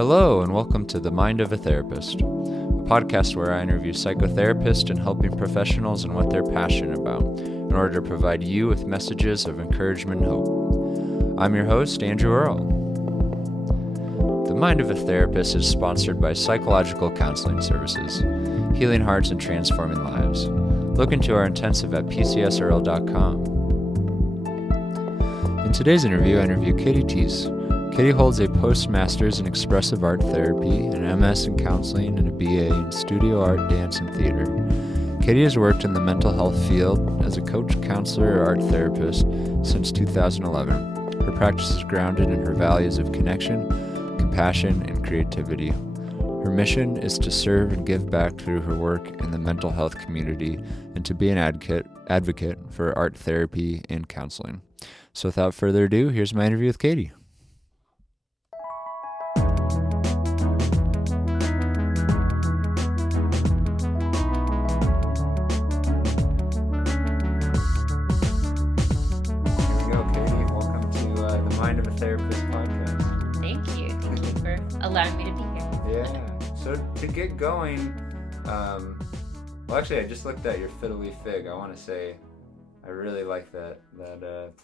Hello, and welcome to The Mind of a Therapist, a podcast where I interview psychotherapists and helping professionals and what they're passionate about in order to provide you with messages of encouragement and hope. I'm your host, Andrew Earl. The Mind of a Therapist is sponsored by Psychological Counseling Services, healing hearts and transforming lives. Look into our intensive at pcsearl.com. In today's interview, I interview Katie Thies. Katie holds a postmaster's in Expressive Art Therapy, an MS in Counseling, and a BA in Studio Art, Dance, and Theater. Katie has worked in the mental health field as a coach, counselor, or art therapist since 2011. Her practice is grounded in her values of connection, compassion, and creativity. Her mission is to serve and give back through her work in the mental health community and to be an advocate for art therapy and counseling. So without further ado, here's my interview with Katie. Therapist podcast. Thank you for allowing me to be here. Yeah. So to get going, well, actually, I just looked at your fiddly fig. I want to say, I really like that.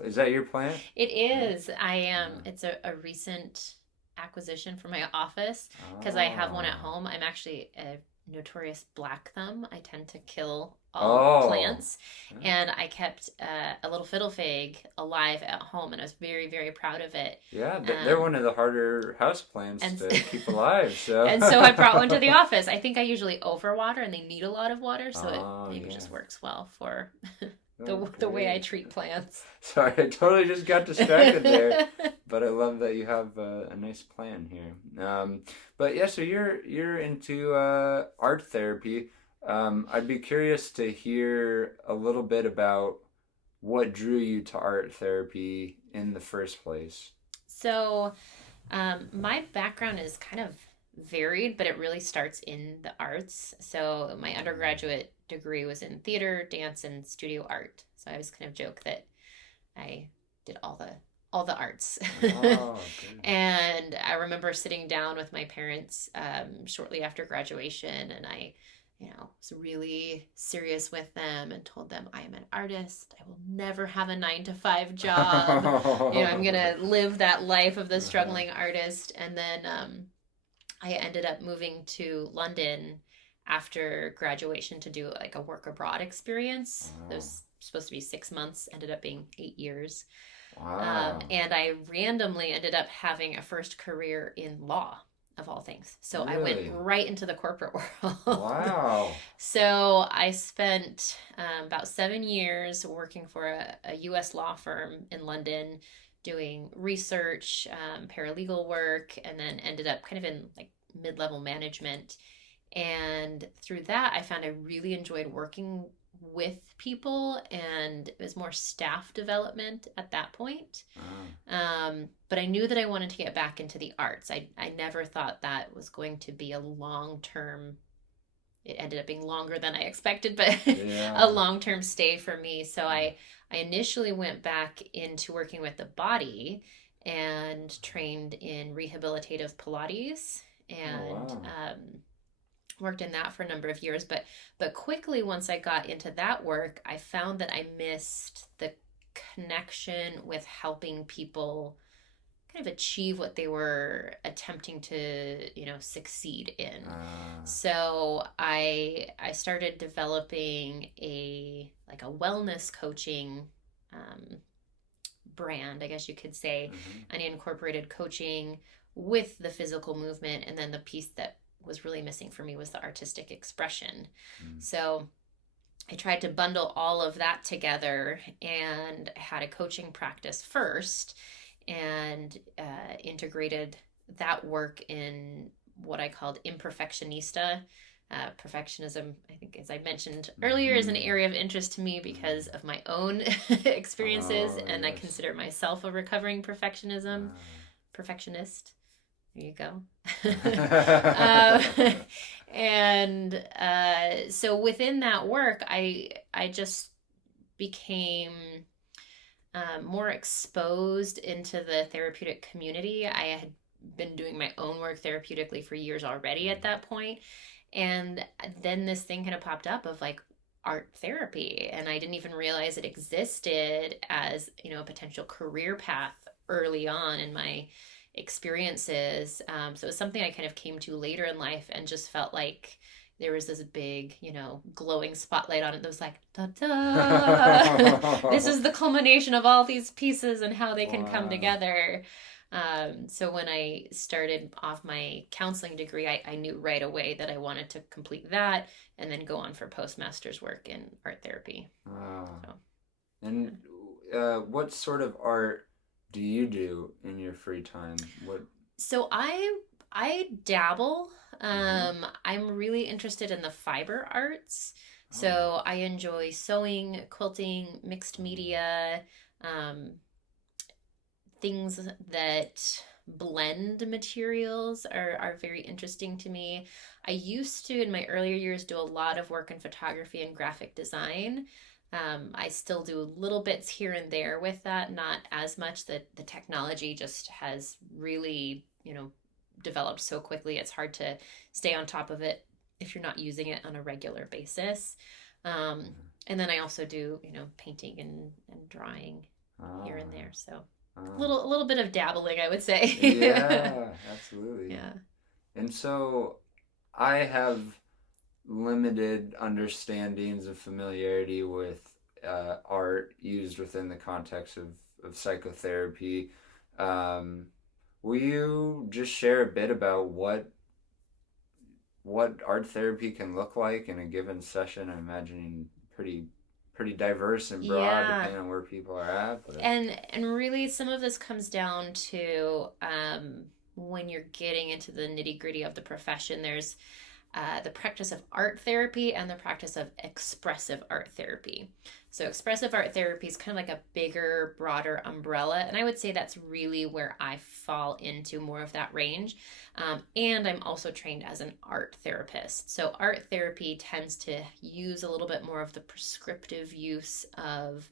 Is that your plant? It is. It's a recent acquisition for my office because I have one at home. I'm actually a notorious black thumb. I tend to kill all plants, and I kept a little fiddle fig alive at home, and I was very, very proud of it. Yeah, they're one of the harder house plants to keep alive. So and so I brought one to the office. I think I usually overwater, and they need a lot of water, so it maybe just works well for the way I treat plants. Sorry, I totally just got distracted there, but I love that you have a nice plan here. But yeah, so you're into art therapy. I'd be curious to hear a little bit about what drew you to art therapy in the first place. So, my background is kind of varied, but it really starts in the arts. So my undergraduate degree was in theater, dance, and studio art. So I always kind of joke that I did all the arts. And I remember sitting down with my parents shortly after graduation, and I was really serious with them and told them I am an artist. I will never have a 9-to-5 job. I'm going to live that life of the struggling artist. And then I ended up moving to London after graduation to do like a work abroad experience. It was supposed to be 6 months, ended up being 8 years. Wow. And I randomly ended up having a first career in law, of all things. So Really? I went right into the corporate world. Wow. So I spent about 7 years working for a U.S. law firm in London, doing research, paralegal work, and then ended up kind of in like mid-level management. And through that, I found I really enjoyed working with people, and it was more staff development at that point. But I knew that I wanted to get back into the arts. I never thought that was going to be a long-term, it ended up being longer than I expected, but a long-term stay for me. So I initially went back into working with the body and trained in rehabilitative Pilates and worked in that for a number of years. But quickly, once I got into that work, I found that I missed the connection with helping people kind of achieve what they were attempting to, succeed in. So I started developing a wellness coaching brand, I guess you could say, and incorporated coaching with the physical movement, and then the piece that was really missing for me was the artistic expression. So I tried to bundle all of that together and had a coaching practice first, and integrated that work in what I called imperfectionista. Perfectionism, I think, as I mentioned earlier, is an area of interest to me because of my own experiences, and I consider myself a recovering perfectionist. There you go. So within that work, I just became more exposed into the therapeutic community. I had been doing my own work therapeutically for years already at that point. And then this thing kind of popped up of like art therapy, and I didn't even realize it existed as, you know, a potential career path early on in my experiences. So it was something I kind of came to later in life and just felt like there was this big, you know, glowing spotlight on it that was like, da da. This is the culmination of all these pieces and how they can come together. So when I started off my counseling degree, I knew right away that I wanted to complete that and then go on for postmaster's work in art therapy. So. And what sort of art do you do in your free time? So I dabble. I'm really interested in the fiber arts. So I enjoy sewing, quilting, mixed media, things that blend materials are very interesting to me. I used to, in my earlier years, do a lot of work in photography and graphic design. I still do little bits here and there with that, not as much. That the technology just has really, you know, developed so quickly. It's hard to stay on top of it if you're not using it on a regular basis. And then I also do, you know, painting and drawing here and there. So a little bit of dabbling, I would say. Yeah, absolutely. Yeah. And so I have limited understandings of familiarity with art used within the context of psychotherapy. Will you just share a bit about what art therapy can look like in a given session? I'm imagining pretty diverse and broad, depending on where people are at. But... And really, some of this comes down to when you're getting into the nitty-gritty of the profession. There's the practice of art therapy and the practice of expressive art therapy. So expressive art therapy is kind of like a bigger, broader umbrella. And I would say that's really where I fall into more of that range. And I'm also trained as an art therapist. So art therapy tends to use a little bit more of the prescriptive use of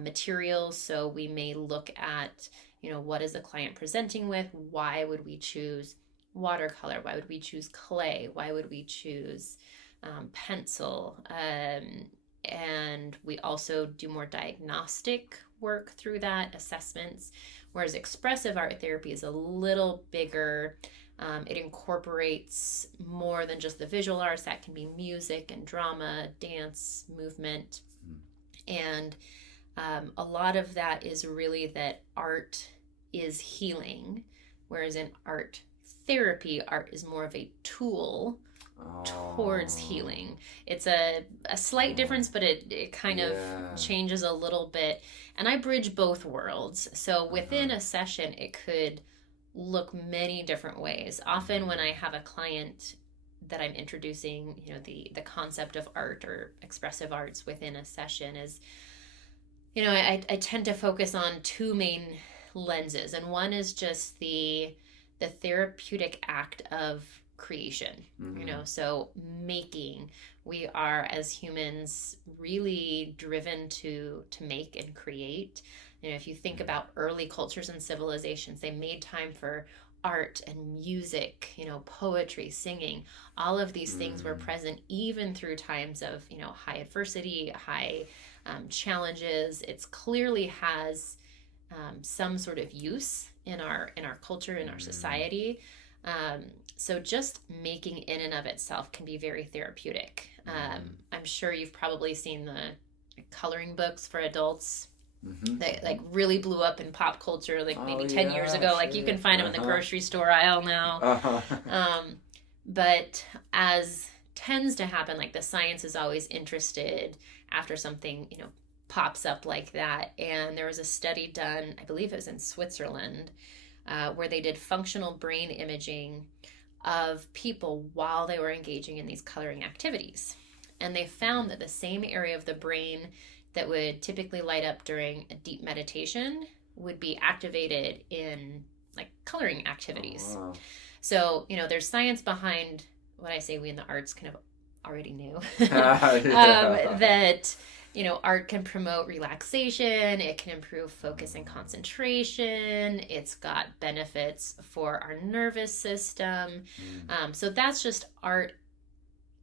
materials. So we may look at, you know, what is the client presenting with? Why would we choose watercolor? Why would we choose clay? Why would we choose pencil? And we also do more diagnostic work through that, assessments, whereas expressive art therapy is a little bigger. It incorporates more than just the visual arts. That can be music and drama, dance, movement. And a lot of that is really that art is healing, whereas in art therapy, art is more of a tool towards healing. It's a slight difference, but it kind of changes a little bit. And I bridge both worlds. So within a session, it could look many different ways. Often when I have a client that I'm introducing, you know, the concept of art or expressive arts within a session is, you know, I tend to focus on two main lenses. And one is just the therapeutic act of creation, you know, so making. We are, as humans, really driven to make and create. You know, if you think about early cultures and civilizations, they made time for art and music, you know, poetry, singing. All of these things were present even through times of, you know, high adversity, high challenges. It's clearly has some sort of use in our culture, in our society. So just making in and of itself can be very therapeutic. I'm sure you've probably seen the coloring books for adults that like really blew up in pop culture, like maybe 10 years ago. Like you can find them in the grocery store aisle now. But as tends to happen, like the science is always interested after something, you know, pops up like that. And there was a study done, I believe it was in Switzerland, where they did functional brain imaging of people while they were engaging in these coloring activities. And they found that the same area of the brain that would typically light up during a deep meditation would be activated in like coloring activities. Oh, wow. So, you know, there's science behind what I say we in the arts kind of already knew. That art can promote relaxation, it can improve focus and concentration, it's got benefits for our nervous system. So that's just art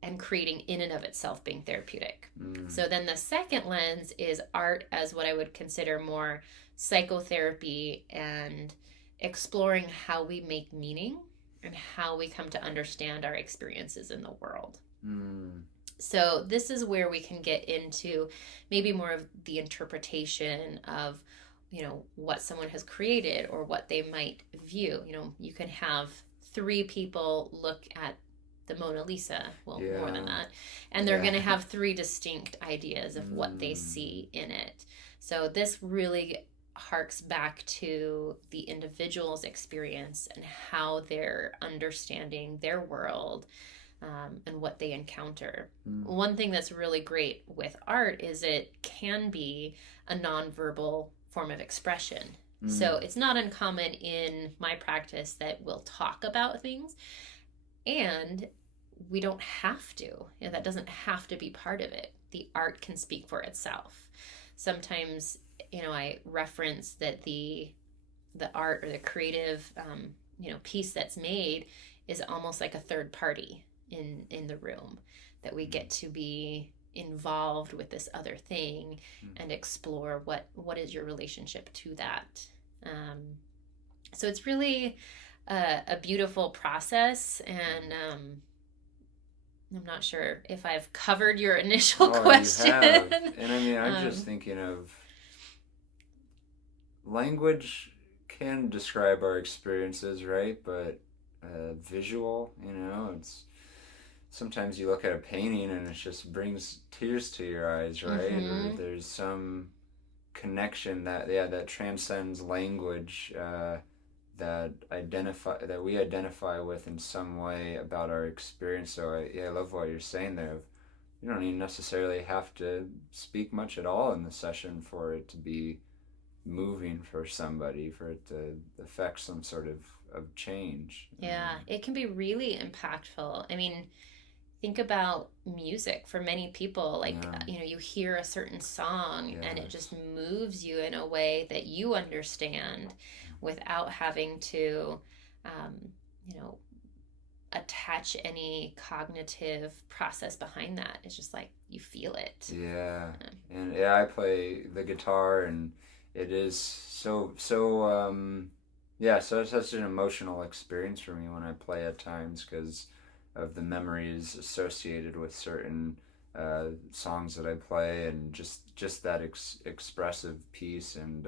and creating in and of itself being therapeutic. So then the second lens is art as what I would consider more psychotherapy and exploring how we make meaning and how we come to understand our experiences in the world. So this is where we can get into maybe more of the interpretation of, what someone has created or what they might view. You can have 3 people look at the Mona Lisa, more than that, and they're going to have 3 distinct ideas of what they see in it. So this really harks back to the individual's experience and how they're understanding their world, and what they encounter. One thing that's really great with art is it can be a nonverbal form of expression. So it's not uncommon in my practice that we'll talk about things, and we don't have to. That doesn't have to be part of it. The art can speak for itself. Sometimes, I reference that the art or the creative, piece that's made is almost like a third party in the room, that we get to be involved with this other thing and explore what is your relationship to that. So it's really a beautiful process, and I'm not sure if I've covered your initial question. You have. And I mean, I'm just thinking of language can describe our experiences, right? But visual, it's sometimes you look at a painting and it just brings tears to your eyes, right? Or there's some connection that transcends language, that we identify with in some way about our experience. So I love what you're saying there. You don't even necessarily have to speak much at all in the session for it to be moving for somebody, for it to affect some sort of change. It can be really impactful. I mean, think about music. For many people, you hear a certain song and it just moves you in a way that you understand without having to, attach any cognitive process behind that. It's just like you feel it. And I play the guitar, and it is so it's such an emotional experience for me when I play at times, because of the memories associated with certain songs that I play, and just that expressive piece. And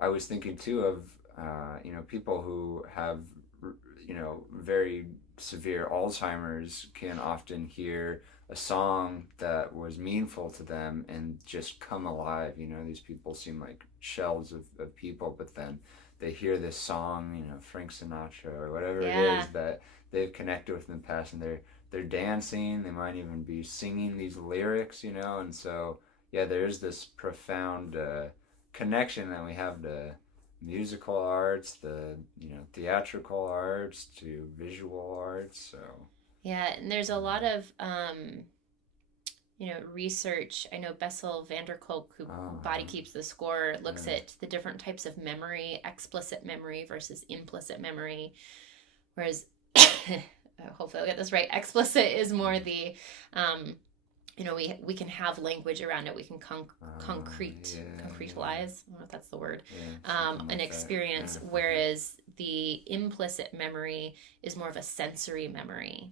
I was thinking too of people who have very severe Alzheimer's can often hear a song that was meaningful to them and just come alive. These people seem like shells of people, but then they hear this song, Frank Sinatra or whatever it is that they've connected with in the past, and they're dancing. They might even be singing these lyrics, and so there's this profound connection that we have to musical arts, the theatrical arts, to visual arts. So and there's a lot of research. I know Bessel van der Kolk, who Body Keeps the Score, looks at the different types of memory, explicit memory versus implicit memory, whereas hopefully I'll get this right, explicit is more the we can have language around it. We can concretize, I don't know if that's the word, an experience, whereas the implicit memory is more of a sensory memory.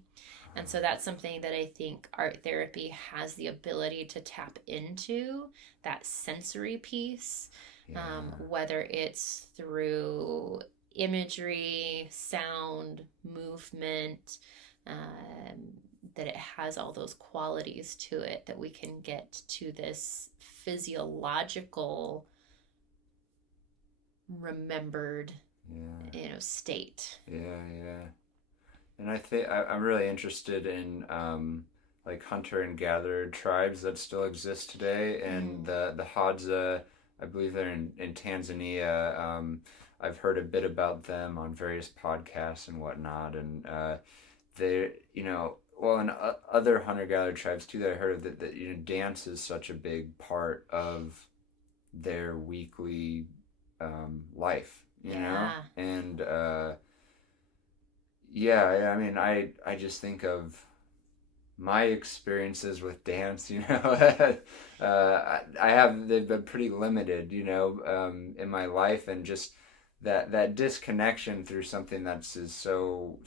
And so that's something that I think art therapy has the ability to tap into, that sensory piece, whether it's through imagery, sound, movement, that it has all those qualities to it, that we can get to this physiological remembered state. And I think I'm really interested in like hunter and gatherer tribes that still exist today, and the Hadza, I believe they're in Tanzania. I've heard a bit about them on various podcasts and whatnot, and they well, in other hunter-gatherer tribes too that I heard of, that dance is such a big part of their weekly life, Yeah. and yeah, I mean, I just think of my experiences with dance, they've been pretty limited, in my life, and just that disconnection through something that's is so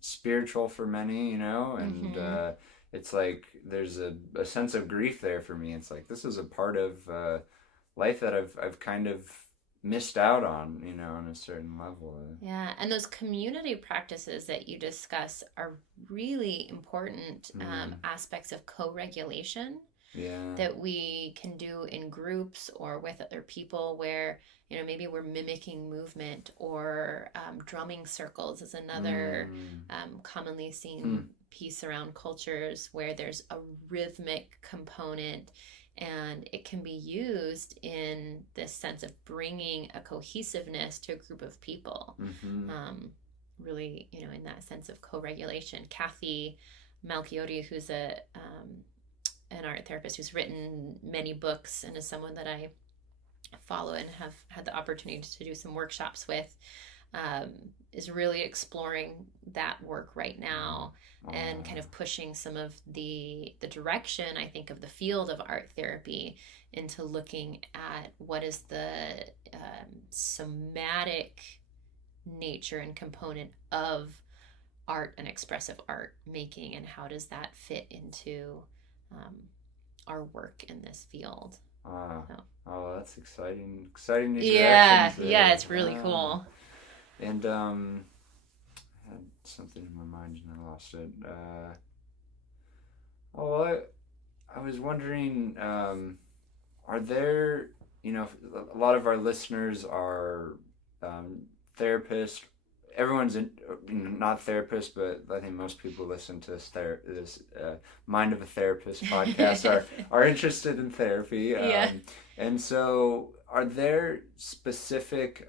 spiritual for many, and Mm-hmm. it's like there's a sense of grief there for me. It's like this is a part of life that I've kind of missed out on, on a certain level. Yeah, and those community practices that you discuss are really important Mm, aspects of co-regulation yeah. that we can do in groups or with other people where, maybe we're mimicking movement, or drumming circles is another Mm, commonly seen hmm. piece around cultures where there's a rhythmic component, and it can be used in this sense of bringing a cohesiveness to a group of people. Mm-hmm. um, Really, in that sense of co-regulation. Kathy Malchiodi, who's an art therapist who's written many books and is someone that I follow and have had the opportunity to do some workshops with, um, is really exploring that work right now, and kind of pushing some of the direction, I think, of the field of art therapy into looking at what is the somatic nature and component of art and expressive art making, and how does that fit into um, our work in this field. Ah, So oh, that's exciting! Exciting new yeah, directions yeah, there. it's really cool. And I had something in my mind and I lost it. Oh, I was wondering, are there, a lot of our listeners are um, therapists. Everyone's not therapists, but I think most people listen to this Mind of a Therapist podcast are interested in therapy. Yeah. And so, are there specific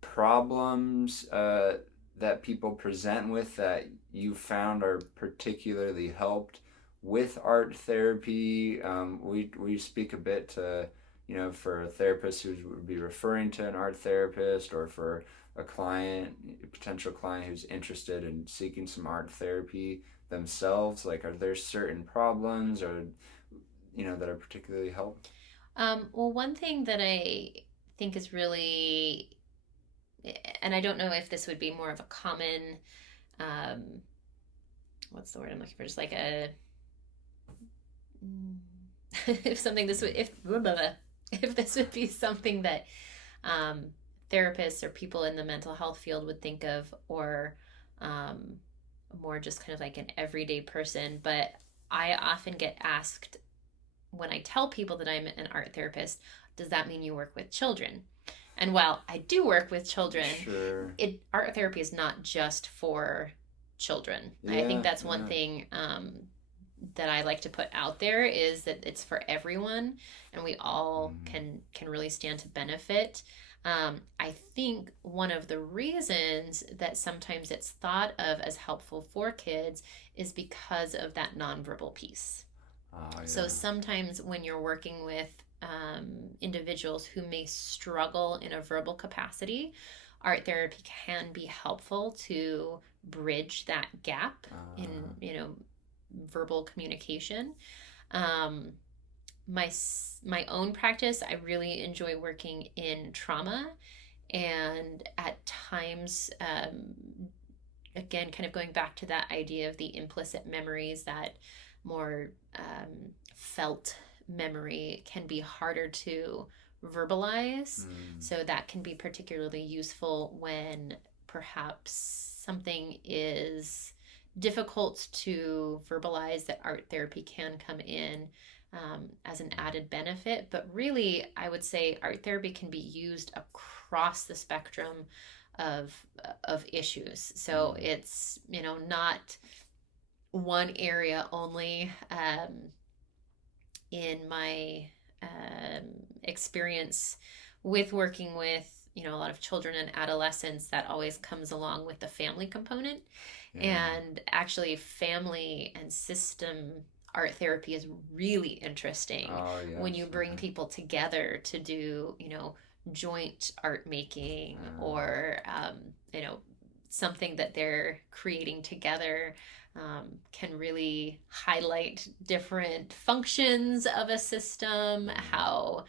problems that people present with that you found are particularly helped with art therapy? We speak a bit to, for a therapist who would be referring to an art therapist, or for a potential client who's interested in seeking some art therapy themselves. Like, are there certain problems, or that are particularly helped? Well, one thing that I think is really, and I don't know if this would be more of a common, um, what's the word I'm looking for? Just like a, if something this would, if this would be something that um, therapists or people in the mental health field would think of, or um, more just kind of like an everyday person. But I often get asked, when I tell people that I'm an art therapist, does that mean you work with children? And while I do work with children, Sure. art therapy is not just for children. I think Yeah, that's one yeah. thing that I like to put out there, is that it's for everyone, and we all Mm, can really stand to benefit. I think one of the reasons that sometimes it's thought of as helpful for kids is because of that nonverbal piece. oh, So yeah. sometimes when you're working with individuals who may struggle in a verbal capacity, art therapy can be helpful to bridge that gap in, verbal communication. Um, my my own practice, I really enjoy working in trauma, and at times, again, kind of going back to that idea of the implicit memories, that more felt memory can be harder to verbalize. Mm, So that can be particularly useful when perhaps something is difficult to verbalize, that art therapy can come in as an added benefit. But really, I would say art therapy can be used across the spectrum of issues. So mm, it's, not one area only. In my experience with working with, a lot of children and adolescents, that always comes along with the family component. Yeah. And actually, family and system art therapy is really interesting Oh, when you yes. bring Okay. people together to do, joint art making, Uh, or, something that they're creating together. Can really highlight different functions of a system, uh, how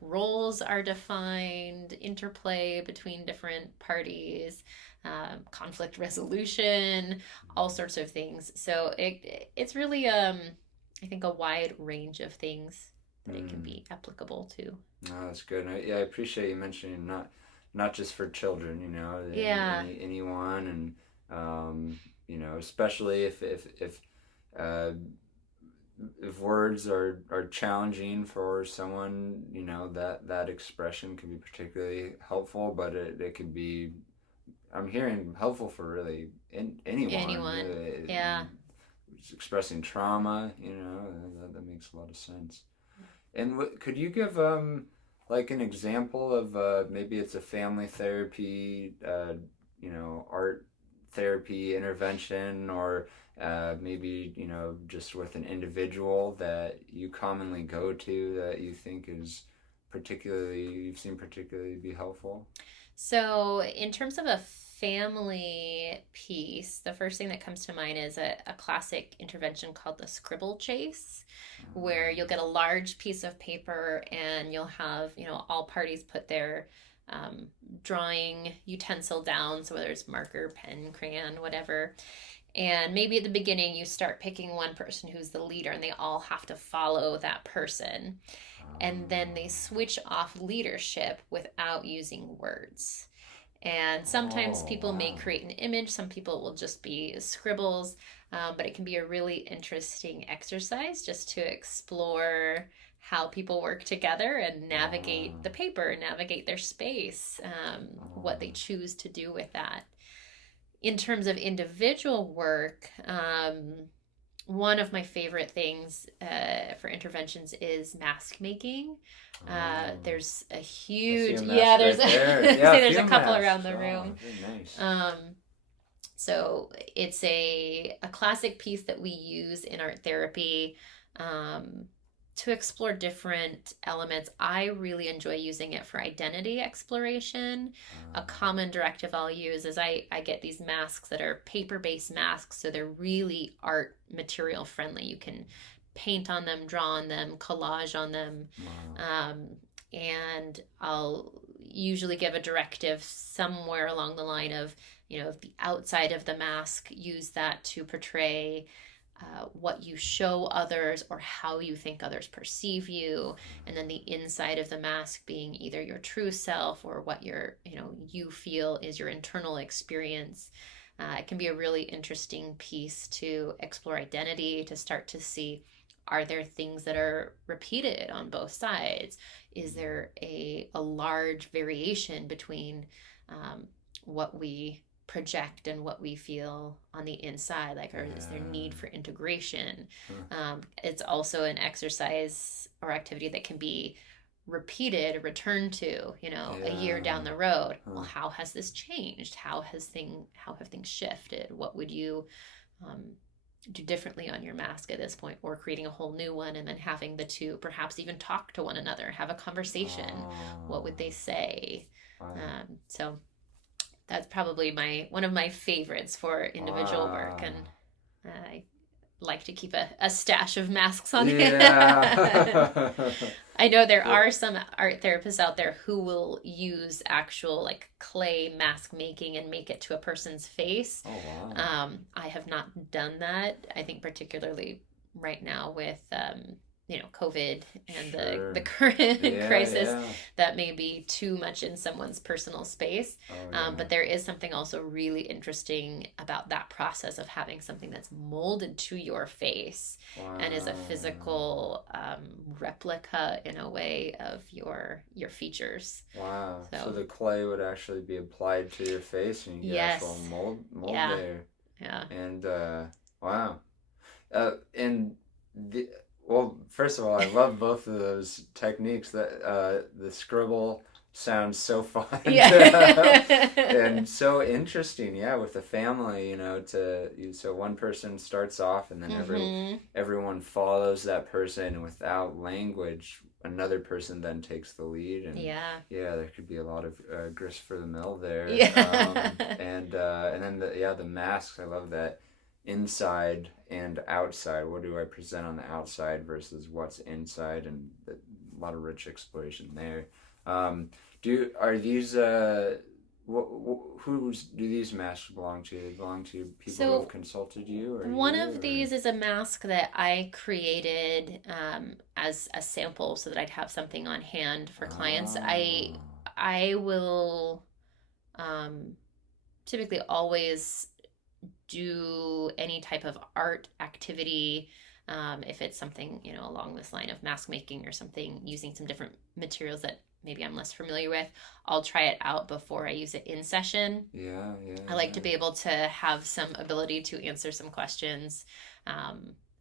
roles are defined, interplay between different parties, conflict resolution, all sorts of things. So it's really, I think, a wide range of things that it can mm. be applicable to. No, that's good. I appreciate you mentioning not just for children, Yeah, anyone, and especially uh, if words are challenging for someone, that expression can be particularly helpful, but it could be, I'm hearing, helpful for really anyone, anyone. really. Yeah. Expressing trauma, that makes a lot of sense. And could you give like an example of maybe it's a family therapy, art therapy intervention, or maybe just with an individual that you commonly go to that you think is particularly you've seen particularly be helpful? So, in terms of a family piece, the first thing that comes to mind is a classic intervention called the scribble chase, where you'll get a large piece of paper and you'll have, all parties put their um, drawing utensil down. So, whether it's marker, pen, crayon, whatever. And maybe at the beginning, you start picking one person who's the leader and they all have to follow that person, and then they switch off leadership without using words. And sometimes Oh, people may wow. create an image, some people will just be scribbles, but it can be a really interesting exercise just to explore how people work together and navigate Wow. the paper, navigate their space, what they Oh, choose to do with that. In terms of individual work, one of my favorite things for interventions is mask making. oh. There's a I see huge, a yeah, mask there's right a, there. say Yeah, there's a field couple around masks. the Oh, room. very nice. Um, so it's a classic piece that we use in art therapy, um, to explore different elements. I really enjoy using it for identity exploration. A common directive I'll use is I get these masks that are paper-based masks, so they're really art material friendly. You can paint on them, draw on them, collage on them. Wow. Um, and I'll usually give a directive somewhere along the line of, the outside of the mask, use that to portray what you show others or how you think others perceive you, and then the inside of the mask being either your true self or what you feel is your internal experience. It can be a really interesting piece to explore identity, to start to see, are there things that are repeated on both sides? Is there a large variation between what we project and what we feel on the inside? Like, or is there need Yeah. for integration? Huh. It's also an exercise or activity that can be repeated, returned to, a year down Yeah. the road. Well, Huh. how has this changed? How have things shifted? What would you um, do differently on your mask at this point, or creating a whole new one and then having the two perhaps even talk to one another, have a conversation? What would Oh. they say? Wow. So that's probably my one of my favorites for individual work, and Wow. I like to keep a stash of masks on hand. Yeah. I know there Well, are some art therapists out there who will use actual like clay mask making and make it to a person's face. oh, wow. I have not done that. I think particularly right now with COVID and the Sure. current Yeah, crisis, yeah. that may be too much in someone's personal space. Oh, yeah. But there is something also really interesting about that process of having something that's molded to your face and is a Wow. physical replica in a way of your features. Wow. So So the clay would actually be applied to your face and you get actual yes, mold yeah, there. yeah, And wow. And the well, first of all, I love both of those techniques. That the scribble sounds so fun. Yeah. And so interesting, yeah, with the family, so one person starts off and then Mm-hmm. everyone follows that person, and without language another person then takes the lead, and Yeah. yeah, there could be a lot of grist for the mill there. Yeah. And then the masks, I love that, inside and outside. What do I present on the outside versus what's inside, and a lot of rich exploration there. Are these who's do these masks belong to? They belong to people who have So consulted you, or one you, of or these is a mask that I created as a sample so that I'd have something on hand for clients. I oh, I will um, typically always do any type of art activity, if it's something, along this line of mask making or something, using some different materials that maybe I'm less familiar with, I'll try it out before I use it in session. yeah, yeah, I like to yeah. be able to have some ability to answer some questions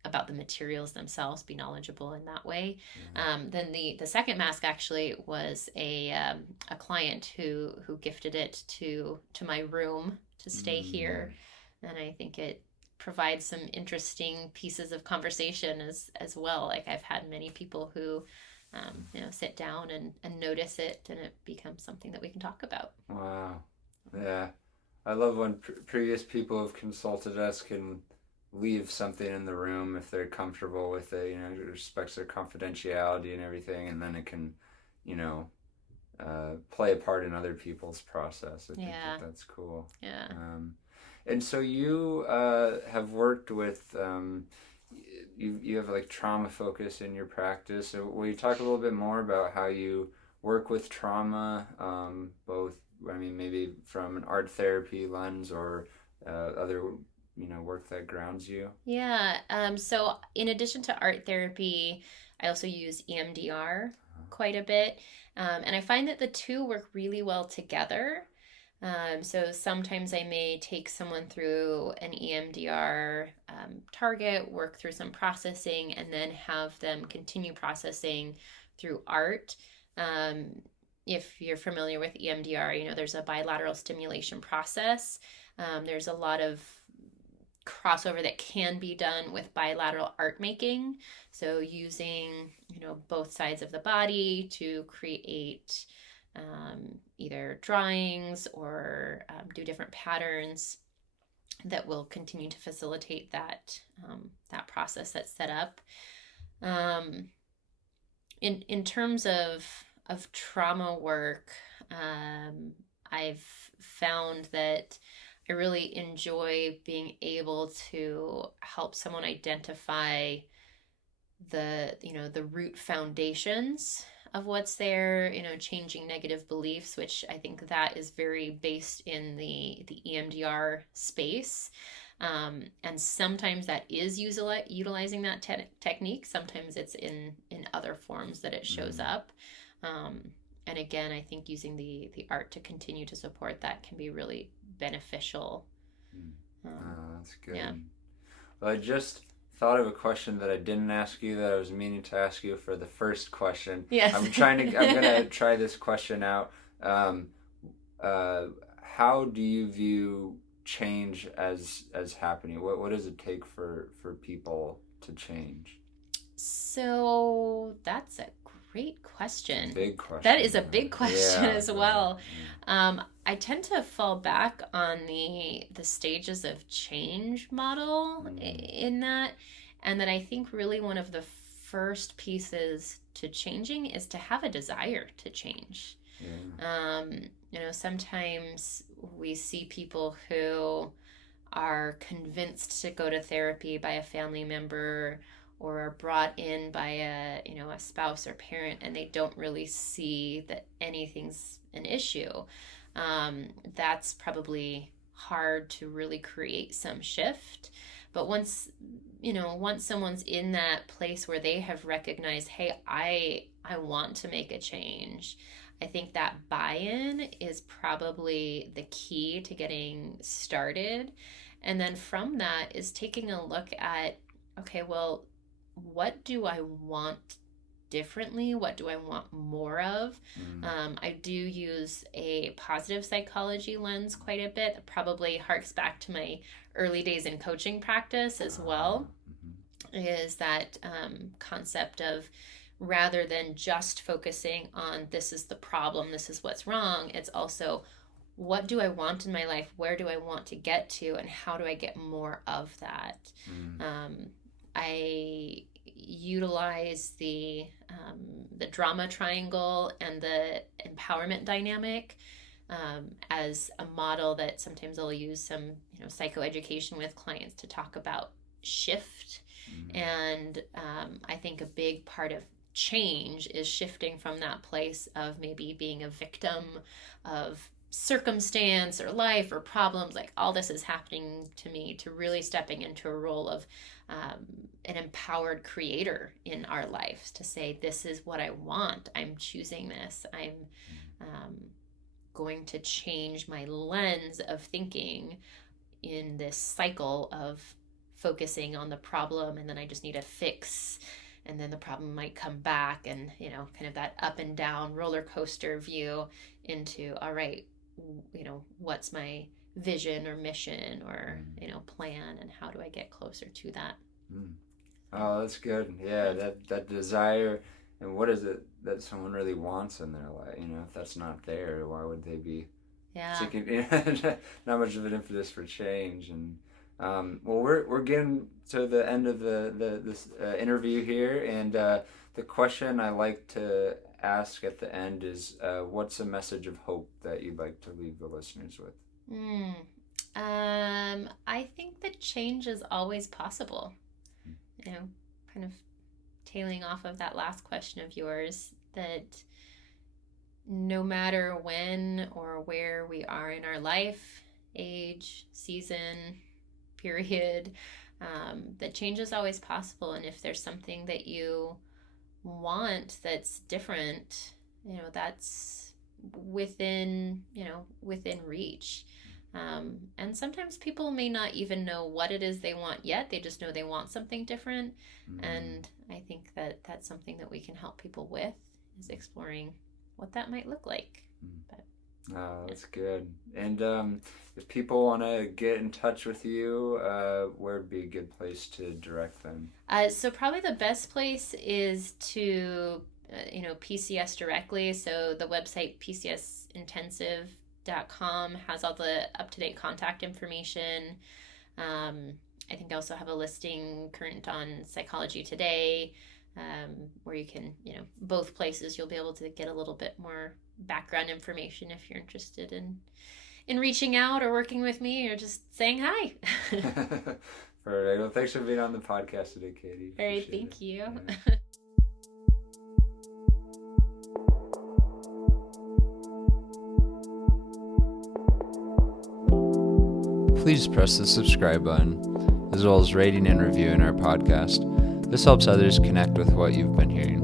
about the materials themselves, be knowledgeable in that way. Yeah. Then the second mask actually was a client who gifted it to my room to stay Mm, here, and I think it provides some interesting pieces of conversation as well. Like I've had many people who sit down and notice it, and it becomes something that we can talk about. wow. Yeah. I love when previous people who have consulted us can leave something in the room if they're comfortable with it, it respects their confidentiality and everything, and then it can, you know, play a part in other people's process. I think Yeah. that's cool. Yeah. And so you have worked with, you have like trauma focus in your practice. So will you talk a little bit more about how you work with trauma, both, I mean, maybe from an art therapy lens, or other, work that grounds you? Yeah. So in addition to art therapy, I also use EMDR quite a bit. And I find that the two work really well together. So sometimes I may take someone through an EMDR target, work through some processing, and then have them continue processing through art. Um, if you're familiar with EMDR, there's a bilateral stimulation process. There's a lot of crossover that can be done with bilateral art making. So using, both sides of the body to create either drawings or do different patterns that will continue to facilitate that process that's set up. Um, in terms of trauma work, I've found that I really enjoy being able to help someone identify the root foundations of what's there, changing negative beliefs, which I think that is very based in the EMDR space. And sometimes that is utilizing that technique. Sometimes it's in other forms that it shows Mm, up. Um, and again, I think using the art to continue to support that can be really beneficial. mm. Um, Oh, that's good. yeah. Well, I just thought of a question that I didn't ask you that I was meaning to ask you for the first question. Yes. I'm gonna try this question out. Um, uh, how do you view change as happening? What does it take for people to change? So that's a great question. Big question. That is a big question Yeah, as yeah, well. I tend to fall back on the stages of change model yeah. Mm, in that, and that I think really one of the first pieces to changing is to have a desire to change. yeah. Sometimes we see people who are convinced to go to therapy by a family member or are brought in by a spouse or parent, and they don't really see that anything's an issue. That's probably hard to really create some shift. But once someone's in that place where they have recognized, hey, I want to make a change, I think that buy-in is probably the key to getting started. And then from that is taking a look at, okay, well, what do I want differently? What do I want more of? I do use a positive psychology lens quite a bit. That probably harks back to my early days in coaching practice as well, is that concept of, rather than just focusing on this is the problem, this is what's wrong, it's also, what do I want in my life? Where do I want to get to? And how do I get more of that? I utilize the drama triangle and the empowerment dynamic as a model that sometimes I'll use some psychoeducation with clients to talk about shift. And I think a big part of change is shifting from that place of maybe being a victim of circumstance or life or problems, like all this is happening to me, to really stepping into a role of an empowered creator in our lives, to say, this is what I want, I'm choosing this, I'm going to change my lens of thinking in this cycle of focusing on the problem, and then I just need a fix, and then the problem might come back, and kind of that up and down roller coaster view into, all right, what's my vision or mission or plan, and how do I get closer to that? Oh, that's good. Yeah, that desire, and what is it that someone really wants in their life? If that's not there, why would they be seeking? Not much of an impetus for change. And well, we're getting to the end of this interview here, and the question I like to ask at the end is, what's a message of hope that you'd like to leave the listeners with? I think that change is always possible. Kind of tailing off of that last question of yours, that no matter when or where we are in our life, age, season, period, that change is always possible. And if there's something that you want that's different, that's within reach. And sometimes people may not even know what it is they want yet. They just know they want something different. And I think that that's something that we can help people with, is exploring what that might look like. Oh, that's good. And if people want to get in touch with you, where would be a good place to direct them? So probably the best place is to, PCS directly. So the website PCSintensive.com has all the up-to-date contact information. I think I also have a listing current on Psychology Today, where you can, both places you'll be able to get a little bit more background information if you're interested in reaching out or working with me or just saying hi. All right. Well, thanks for being on the podcast today, Katie. All right. Thank you. Yeah. Please press the subscribe button, as well as rating and reviewing our podcast. This helps others connect with what you've been hearing.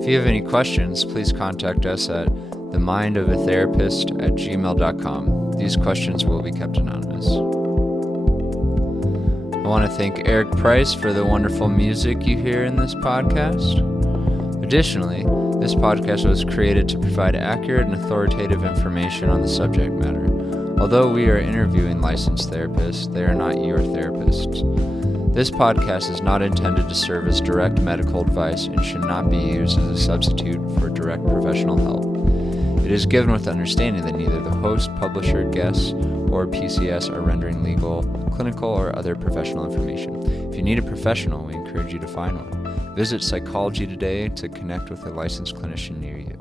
If you have any questions, please contact us at themindofatherapist@gmail.com. These questions will be kept anonymous. I want to thank Eric Price for the wonderful music you hear in this podcast. Additionally, this podcast was created to provide accurate and authoritative information on the subject matter. Although we are interviewing licensed therapists, they are not your therapists. This podcast is not intended to serve as direct medical advice and should not be used as a substitute for direct professional help. It is given with understanding that neither the host, publisher, guests, or PCS are rendering legal, clinical, or other professional information. If you need a professional, we encourage you to find one. Visit Psychology Today to connect with a licensed clinician near you.